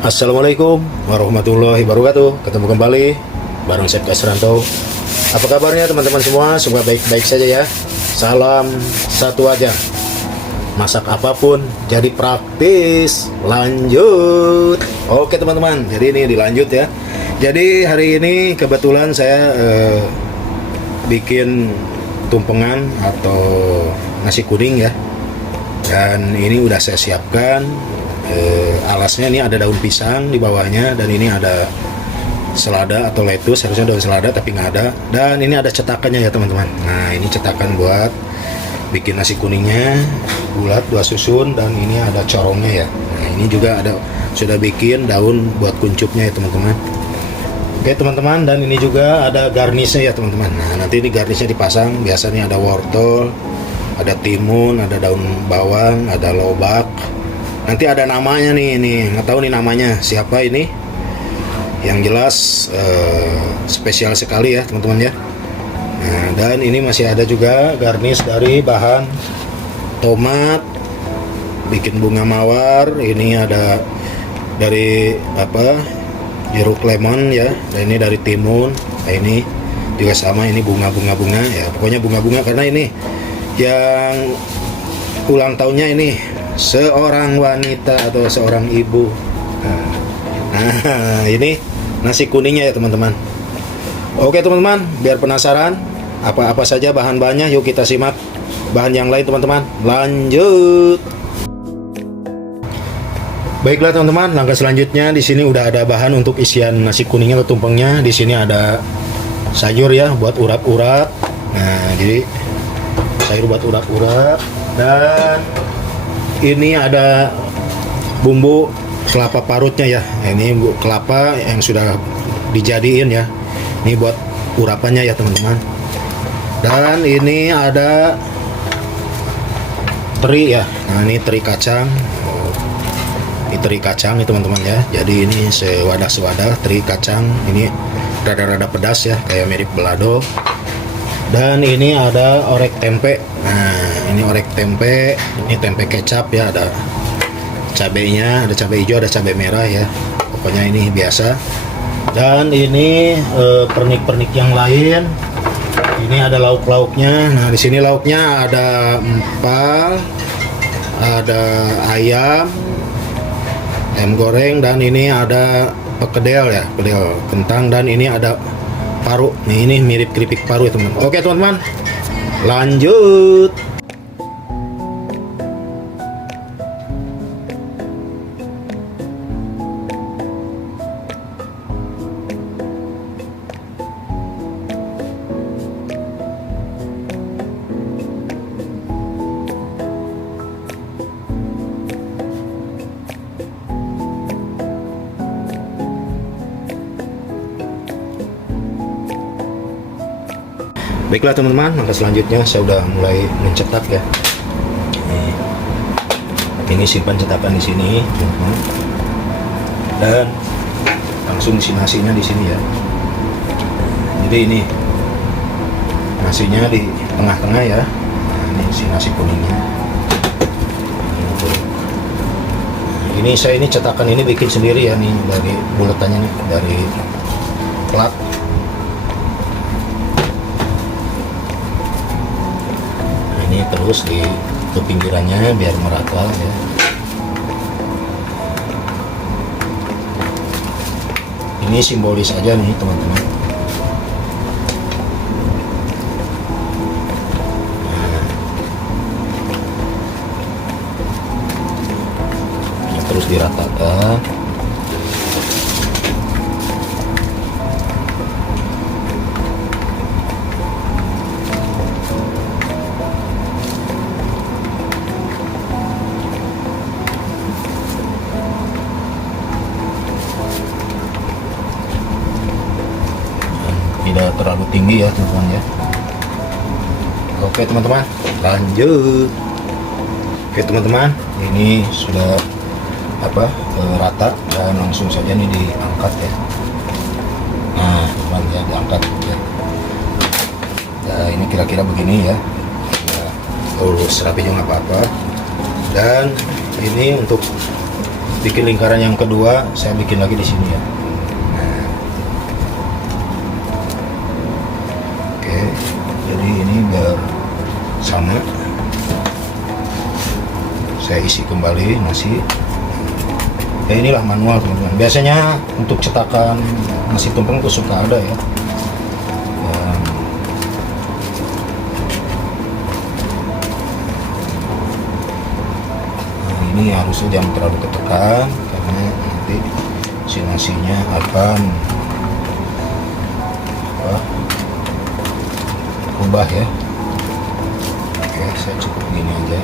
Assalamualaikum warahmatullahi wabarakatuh. Ketemu kembali bareng saya Kasranto. Apa kabarnya teman-teman semua? Semoga baik-baik saja ya. Salam satu aja. Masak apapun jadi praktis. Lanjut. Oke teman-teman, jadi ini dilanjut ya. Jadi hari ini kebetulan saya bikin tumpengan atau nasi kuning ya. Dan ini udah saya siapkan. Alasnya ini ada daun pisang di bawahnya, dan ini ada selada atau lettuce, harusnya daun selada tapi nggak ada. Dan ini ada cetakannya ya teman-teman. Nah ini cetakan buat bikin nasi kuningnya, bulat 2 susun, dan ini ada corongnya ya. Nah ini juga ada, sudah bikin daun buat kuncupnya ya teman-teman. Oke teman-teman, dan ini juga ada garnisnya ya teman-teman. Nah nanti ini garnisnya dipasang, biasanya ada wortel, ada timun, ada daun bawang, ada lobak. Nanti ada namanya nih, nggak tahu nih namanya siapa ini. Yang jelas spesial sekali ya teman-teman ya. Nah, dan ini masih ada juga garnish dari bahan tomat, bikin bunga mawar. Ini ada dari jeruk lemon ya. Dan ini dari timun. Nah, ini juga sama, ini bunga ya. Pokoknya bunga karena ini yang ulang tahunnya ini seorang wanita atau seorang ibu. Nah ini nasi kuningnya ya teman-teman. Oke teman-teman, biar penasaran apa saja bahan-bahannya, yuk kita simak bahan yang lain teman-teman. Lanjut. Baiklah teman-teman, langkah selanjutnya di sini udah ada bahan untuk isian nasi kuningnya atau tumpengnya. Di sini ada sayur ya buat urap-urap. Nah jadi sayur buat urap-urap, dan ini ada bumbu kelapa parutnya ya. Ini kelapa yang sudah dijadiin ya. Ini buat urapannya ya teman-teman. Dan ini ada teri ya. Nah ini teri kacang. Ini teri kacang nih teman-teman ya. Jadi ini sewadah teri kacang. Ini rada-rada pedas ya, kayak mirip balado. Dan ini ada orek tempe. Nah ini orek tempe, ini tempe kecap ya, ada cabenya, ada cabai hijau, ada cabai merah ya. Pokoknya ini biasa. Dan ini pernik-pernik yang lain. Ini ada lauk-lauknya. Nah di sini lauknya ada empal, ada ayam goreng, dan ini ada perkedel ya, perkedel kentang, dan ini ada paru. Nih ini mirip keripik paru ya teman-teman. Oke teman-teman, lanjut. Baiklah teman-teman, langkah selanjutnya saya udah mulai mencetak ya. Ini simpan cetakan di sini, teman-teman. Dan langsung isi nasinya di sini ya. Jadi ini nasinya di tengah-tengah ya. Nah, ini isi nasi kuningnya. Ini saya cetakan ini bikin sendiri ya, nih dari buletannya nih, dari plat. Ini terus di pinggirannya biar merata ya. Ini simbolis aja nih teman-teman. Nah, terus diratakan. Tidak terlalu tinggi ya teman-teman ya. Oke teman-teman, lanjut. Oke teman-teman, ini sudah rata, dan langsung saja nih diangkat ya. Nah teman ya, diangkat ya. Nah ini kira-kira begini ya. Nah, urus rapi juga nggak apa-apa. Dan ini untuk bikin lingkaran yang kedua, saya bikin lagi di sini ya. Nah. Oke, jadi ini biar sama, saya isi kembali nasi. Ya inilah manual teman-teman. Biasanya untuk cetakan nasi tumpeng itu suka ada ya. Ini harusnya jangan terlalu ketekan karena nanti si nasinya akan berubah ya. Oke, saya cukup gini aja.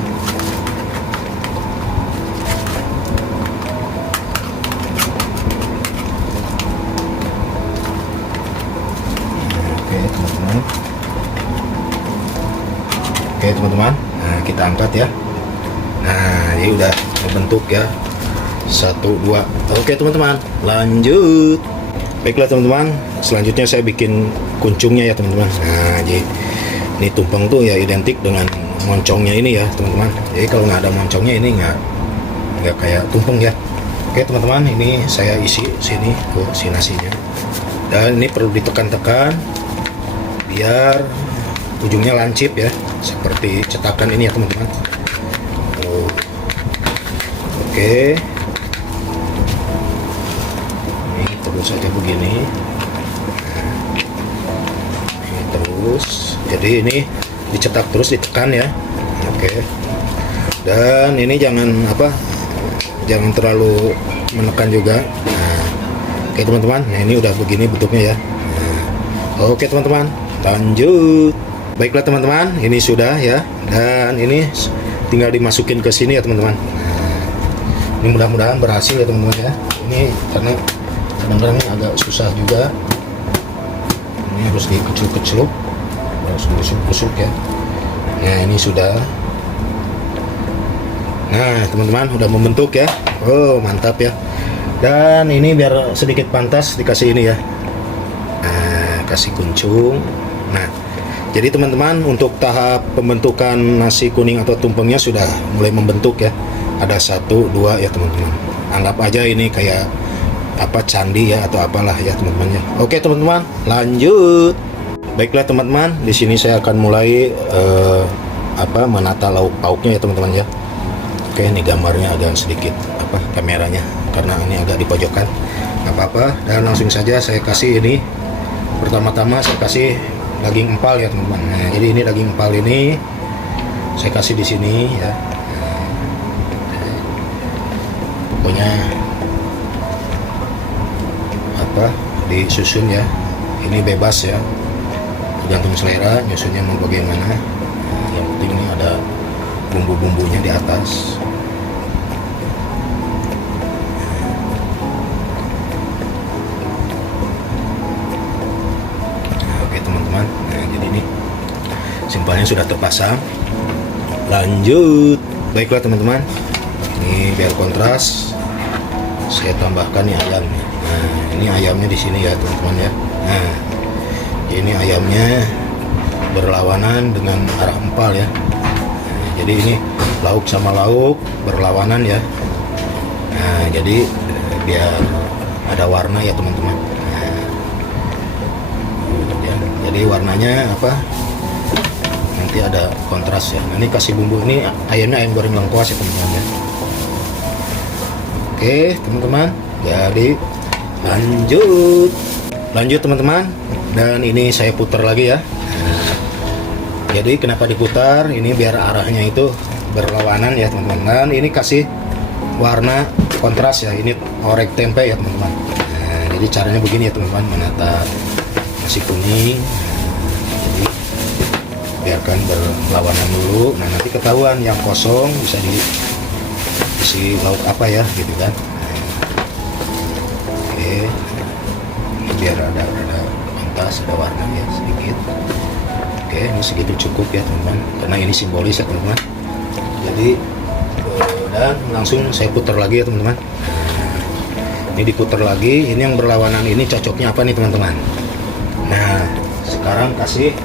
Oke teman-teman. Oke teman-teman. Nah, kita angkat ya. Nah, ini udah membentuk ya. 1, 2. Oke teman-teman, lanjut. Baiklah teman-teman, selanjutnya saya bikin kuncungnya ya teman-teman. Nah, jadi ini tumpeng tuh ya identik dengan moncongnya ini ya teman-teman. Jadi kalau nggak ada moncongnya ini nggak kayak tumpeng ya. Oke teman-teman, ini saya isi sini ke si nasinya. Dan ini perlu ditekan-tekan biar ujungnya lancip ya, seperti cetakan ini ya teman-teman. Oke, ini terus saja begini. Ini terus, jadi ini dicetak terus, ditekan ya. Oke, dan ini jangan terlalu menekan juga. Nah, oke teman-teman, nah ini udah begini bentuknya ya. Nah, oke teman-teman, lanjut. Baiklah teman-teman, ini sudah ya, dan ini tinggal dimasukin ke sini ya teman-teman. Ini mudah-mudahan berhasil ya teman-teman ya. Ini karena kadang-kadang agak susah juga. Ini harus dikecil-kecil, harus diusuk-usuk ya. Nah ini sudah. Nah teman-teman udah membentuk ya. Oh mantap ya. Dan ini biar sedikit pantas dikasih ini ya. Nah kasih kuncung. Nah jadi teman-teman untuk tahap pembentukan nasi kuning atau tumpengnya sudah mulai membentuk ya. Ada 1, 2 ya teman-teman. Anggap aja ini kayak candi ya atau apalah ya teman-teman ya. Oke teman-teman, lanjut. Baiklah teman-teman, di sini saya akan mulai menata lauk pauknya ya teman-teman ya. Oke, ini gambarnya agak sedikit kameranya karena ini agak di pojokan. Nggak apa-apa, dan langsung saja saya kasih ini. Pertama-tama saya kasih daging empal ya teman-teman. Nah, jadi ini daging empal ini saya kasih di sini ya. Pokoknya disusun ya, ini bebas ya, tergantung selera nyusunnya mau bagaimana. Yang penting ini ada bumbu-bumbunya di atas. Nah, oke teman-teman, nah jadi ini simpelnya sudah terpasang. Lanjut. Baiklah teman-teman, ini biar kontras saya tambahkan nih ayamnya. Nah ini ayamnya di sini ya teman-teman ya. Nah ini ayamnya berlawanan dengan arah empal ya. Nah, jadi ini lauk sama lauk berlawanan ya. Nah jadi biar ada warna ya teman-teman. Nah, ya, jadi warnanya nanti ada kontras ya. Nah, ini kasih bumbu, ini ayamnya ayam goreng lengkuas ya teman-teman ya. Oke teman-teman, jadi lanjut teman-teman, dan ini saya putar lagi ya. Nah, jadi kenapa diputar ini biar arahnya itu berlawanan ya teman-teman. Dan ini kasih warna kontras ya, ini orek tempe ya teman-teman. Nah, jadi caranya begini ya teman-teman, menata nasi kuning. Jadi biarkan berlawanan dulu. Nah nanti ketahuan yang kosong bisa diisi lauk apa ya gitu kan. Oke, biar ada pentas, ada warna ya sedikit. Oke, ini segitu cukup ya teman-teman, karena ini simbolis ya teman-teman. Jadi dan langsung saya putar lagi ya teman-teman. Ini diputar lagi, ini yang berlawanan ini cocoknya apa nih teman-teman. Nah sekarang kasih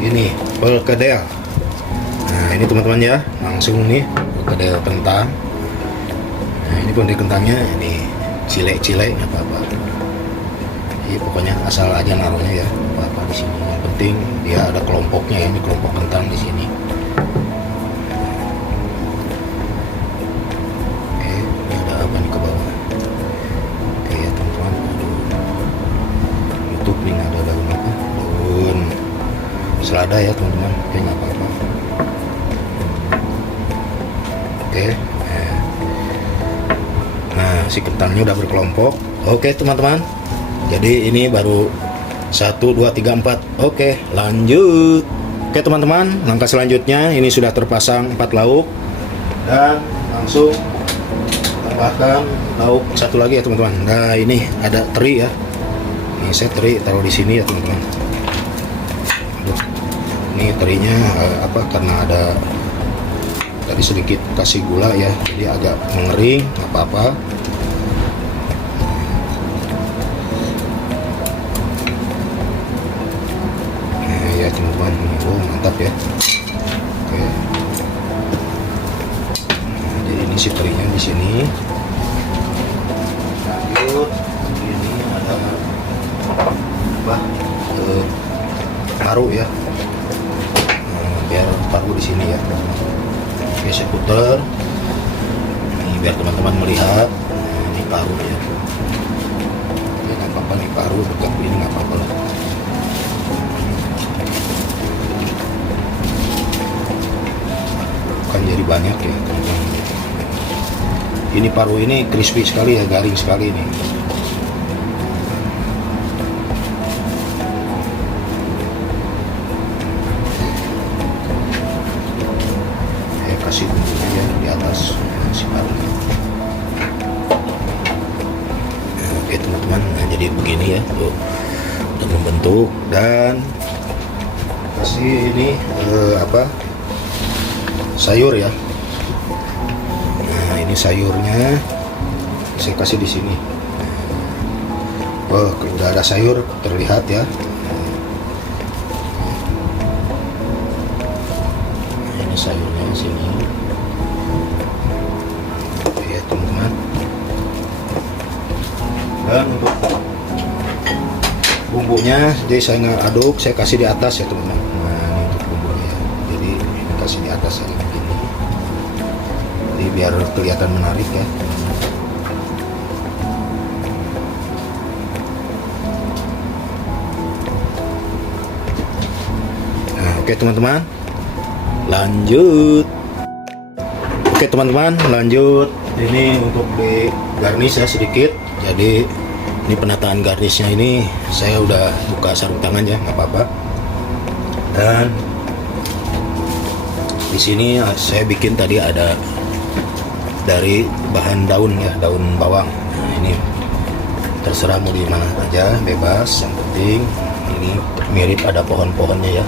ini perkedel. Nah ini teman-teman ya, langsung nih perkedel kentang. Nah ini Ini konde kentangnya ini cile-cile nggak apa-apa. Iya, pokoknya asal aja naruhnya ya, apa-apa di sini. Yang penting dia ada kelompoknya ya, ini kelompok kentang di sini. Oke, ini ada apa nih ke bawah? Oke ya teman-teman, YouTube nih ada daun apa? Daun selada ya teman-teman. Oke, nggak apa-apa. Oke. Nah, si kentangnya udah berkelompok. Oke teman-teman. Jadi ini baru 1, 2, 3, 4. Oke, lanjut. Oke teman-teman, langkah selanjutnya ini sudah terpasang 4 lauk. Dan langsung tambahkan lauk satu lagi ya teman-teman. Nah, ini ada teri ya. Ini saya teri taruh di sini ya teman-teman. Ini terinya apa, karena ada tadi sedikit kasih gula ya, jadi agak mengering, nggak apa-apa. Nah, ya teman-teman, oh mantap ya. Oke. Nah, jadi ini si terinya di sini. Lanjut, ini ada apa? Paru ya. Nah, biar paru di sini ya. Oke, saya putar ini biar teman-teman melihat. Nah, ini paru ya. Oke, nggak apa-apa nih paru dekat ini, nggak apa-apa lah. Bukan jadi banyak ya teman-teman. Ini paru ini crispy sekali ya, garing sekali nih. Kasih bumbunya ya di atas si paru. Nah, oke teman-teman, nah, jadi begini ya tuh udah membentuk. Dan kasih ini apa, sayur ya. Nah, ini sayurnya saya kasih di sini. Wah, udah ada sayur terlihat ya. Ini sayurnya di sini. Oke teman-teman. Dan untuk bumbunya, jadi saya nggak aduk, saya kasih di atas ya teman-teman. Nah, ini untuk bumbunya ya. Jadi ini kasih di atas aja begini. Jadi biar kelihatan menarik ya. Nah, oke teman-teman. Lanjut. Oke teman-teman, lanjut. Ini untuk di garnish ya sedikit. Jadi ini penataan garnishnya ini saya udah buka sarung tangan ya, nggak apa-apa. Dan di sini saya bikin tadi ada dari bahan daun ya, daun bawang. Nah, ini terserah mau di mana aja, bebas. Yang penting ini mirip ada pohon-pohonnya ya.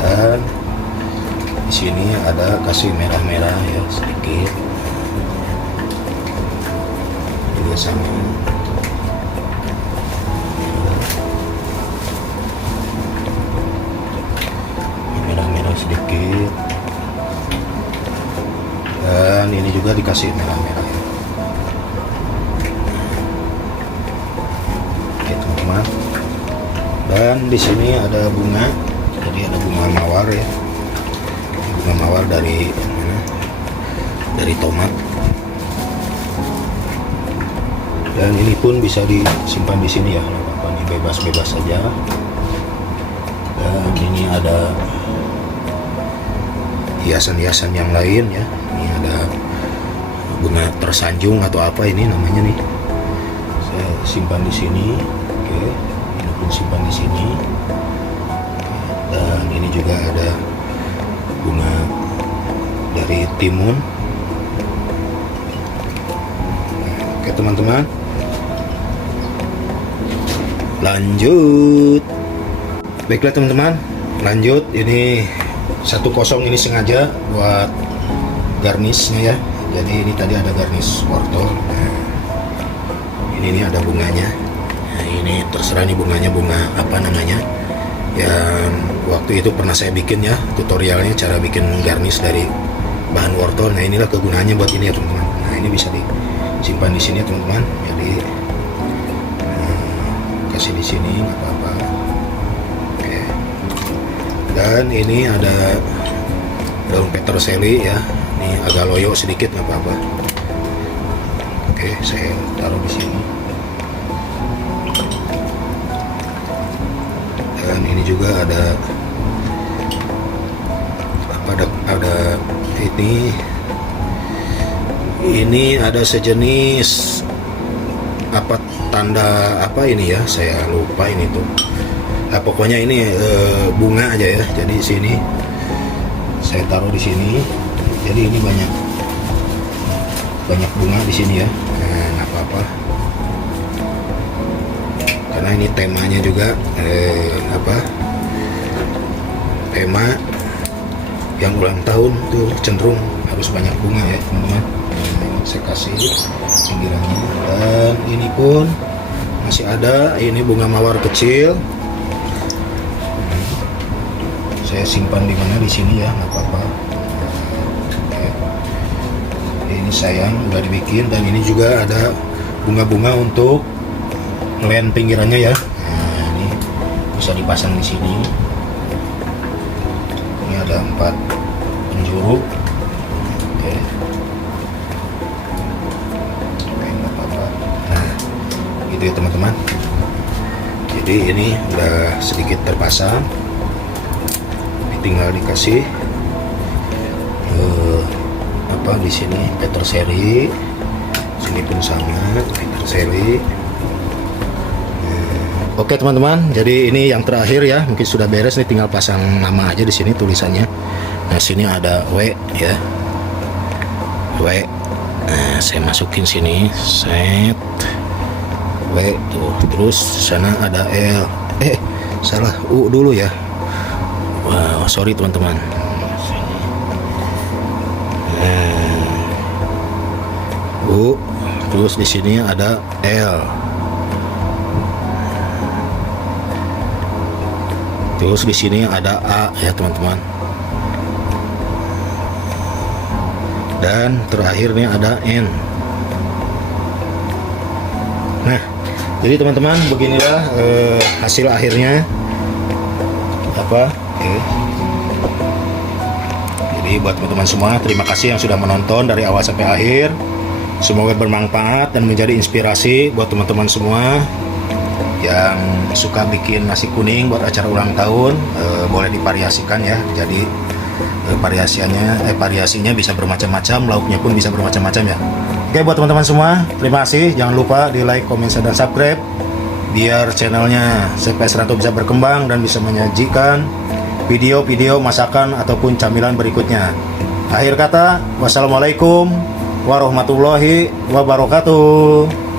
Dan di sini ada kasih merah-merah ya sedikit. Juga sama. Merah-merah sedikit. Dan ini juga dikasih merah-merah ya. Oke teman-teman. Dan di sini ada bunga. Jadi ada bunga mawar ya, bunga mawar dari tomat. Dan ini pun bisa disimpan di sini ya, apa nih, bebas-bebas saja. Dan ini ada hiasan-hiasan yang lain ya. Ini ada bunga tersanjung atau apa ini namanya nih. Saya simpan di sini. Oke, ini pun simpan di sini. Dan ini juga ada bunga dari timun. Oke teman-teman, lanjut. Baiklah teman-teman, lanjut. Ini 1-0 ini sengaja buat garnishnya ya. Jadi ini tadi ada garnish wortel. Nah, Ini ada bunganya. Nah, ini terserah nih bunganya bunga apa namanya. Yang waktu itu pernah saya bikin ya tutorialnya cara bikin garnish dari bahan wortel. Nah, inilah kegunaannya buat ini ya teman-teman. Nah, ini bisa disimpan di sini ya teman-teman. Jadi kasih di sini nggak apa-apa. Oke. Dan ini ada daun peterseli ya. Ini agak loyo sedikit nggak apa-apa. Oke, saya taruh di sini. Dan ini juga ada apa? Ada ini ada sejenis apa tanda apa ini ya? Saya lupa ini tuh. Nah, pokoknya ini bunga aja ya. Jadi di sini saya taruh di sini. Jadi ini banyak bunga di sini ya. Nah, nggak apa-apa. Karena ini temanya juga tema yang ulang tahun tuh cenderung harus banyak bunga ya teman-teman. Nah, saya kasih pinggirannya. Dan ini pun masih ada. Ini bunga mawar kecil. Saya simpan di mana? Di sini ya, nggak apa-apa. Ini sayang udah dibikin. Dan ini juga ada bunga-bunga untuk lem pinggirannya ya. Nah, ini bisa dipasang di sini. Ini ada 4 penjuru. Oke, nggak apa-apa. Nah, gitu ya teman-teman. Jadi ini udah sedikit terpasang. Tinggal dikasih di sini peterseli, sini pun sama peterseli. Oke teman-teman, jadi ini yang terakhir ya, mungkin sudah beres nih, tinggal pasang nama aja di sini tulisannya. Nah, sini ada W ya, W. Nah, saya masukin sini, set W tuh, terus sana ada L. Salah, U dulu ya. Wow, sorry teman-teman. U, terus di sini ada L. Terus di sini ada A ya teman-teman. Dan terakhir nih ada N. Nah, jadi teman-teman beginilah hasil akhirnya. Apa? Oke. Jadi buat teman-teman semua, terima kasih yang sudah menonton dari awal sampai akhir. Semoga bermanfaat dan menjadi inspirasi buat teman-teman semua yang suka bikin nasi kuning buat acara ulang tahun. Boleh divariasikan ya. Jadi variasinya bisa bermacam-macam, lauknya pun bisa bermacam-macam ya. Oke, buat teman-teman semua, terima kasih. Jangan lupa di like, komen, share, dan subscribe biar channelnya CPS Ranto bisa berkembang dan bisa menyajikan video-video masakan ataupun camilan berikutnya. Akhir kata, wassalamualaikum warahmatullahi wabarakatuh.